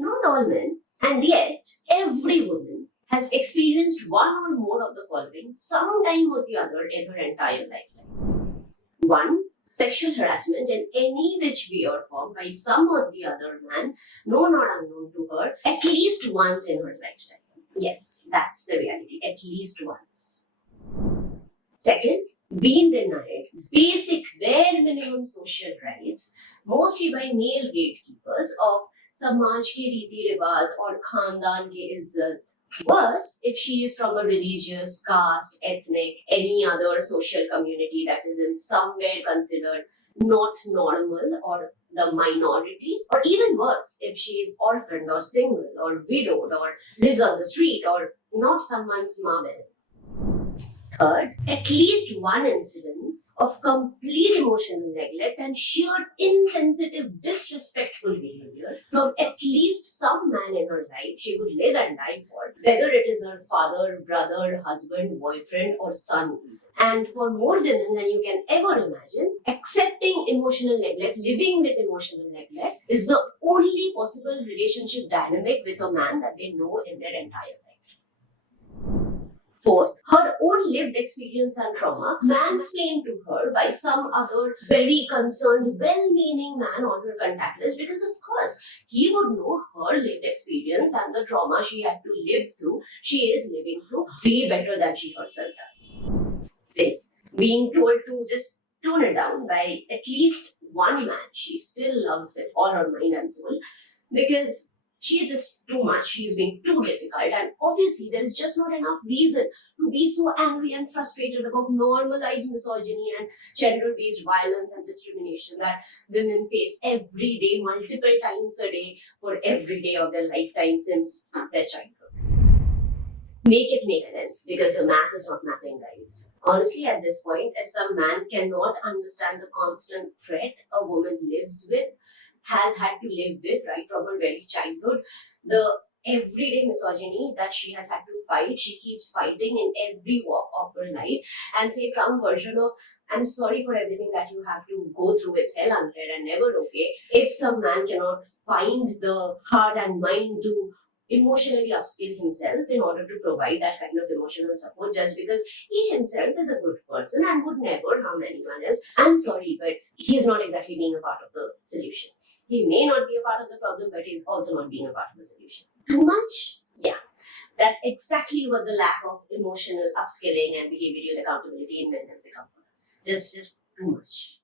Not all men, and yet every woman has experienced one or more of the following sometime or the other in her entire lifetime. One, sexual harassment in any which way or form by some or the other man, known or unknown to her, at least once in her lifetime. Yes, that's the reality, at least once. Second, being denied basic bare minimum social rights, mostly by male gatekeepers of Samaj ke Riti Rivas or Khandan ke Izzat. Worse, if she is from a religious, caste, ethnic, any other social community that is in somewhere considered not normal or the minority, or even worse, if she is orphaned or single or widowed or lives on the street or not someone's mother. Third, at least one incidence of complete emotional neglect and sheer insensitive, disrespectful behavior from at least some man in her life she would live and die for, whether it is her father, brother, husband, boyfriend, or son. And for more women than you can ever imagine, accepting emotional neglect, living with emotional neglect, is the only possible relationship dynamic with a man that they know in their entire life. Fourth, her own lived experience and trauma mansplained to her by some other very concerned, well-meaning man on her contact list, because of course he would know her lived experience and the trauma she had to live through, she is living through way better than she herself does. Fifth, being told to just tone it down by at least one man she still loves with all her mind and soul, because she's just too much, she's being too difficult, and obviously there is just not enough reason to be so angry and frustrated about normalized misogyny and gender-based violence and discrimination that women face every day, multiple times a day, for every day of their lifetime since their childhood. Make it make sense, because the math is not mathing, guys. Honestly, at this point, if some man cannot understand the constant threat a woman lives with, has had to live with right from her very childhood, the everyday misogyny that she has had to fight, she keeps fighting in every walk of her life, and say some version of, I'm sorry for everything that you have to go through, it's hell unfair and never okay. If some man cannot find the heart and mind to emotionally upskill himself in order to provide that kind of emotional support just because he himself is a good person and would never harm anyone else, I'm sorry, but he is not exactly being a part of the solution. He may not be a part of the problem, but he's also not being a part of the solution. Too much? Yeah. That's exactly what the lack of emotional upskilling and behavioral accountability in men has become for us. Just too much.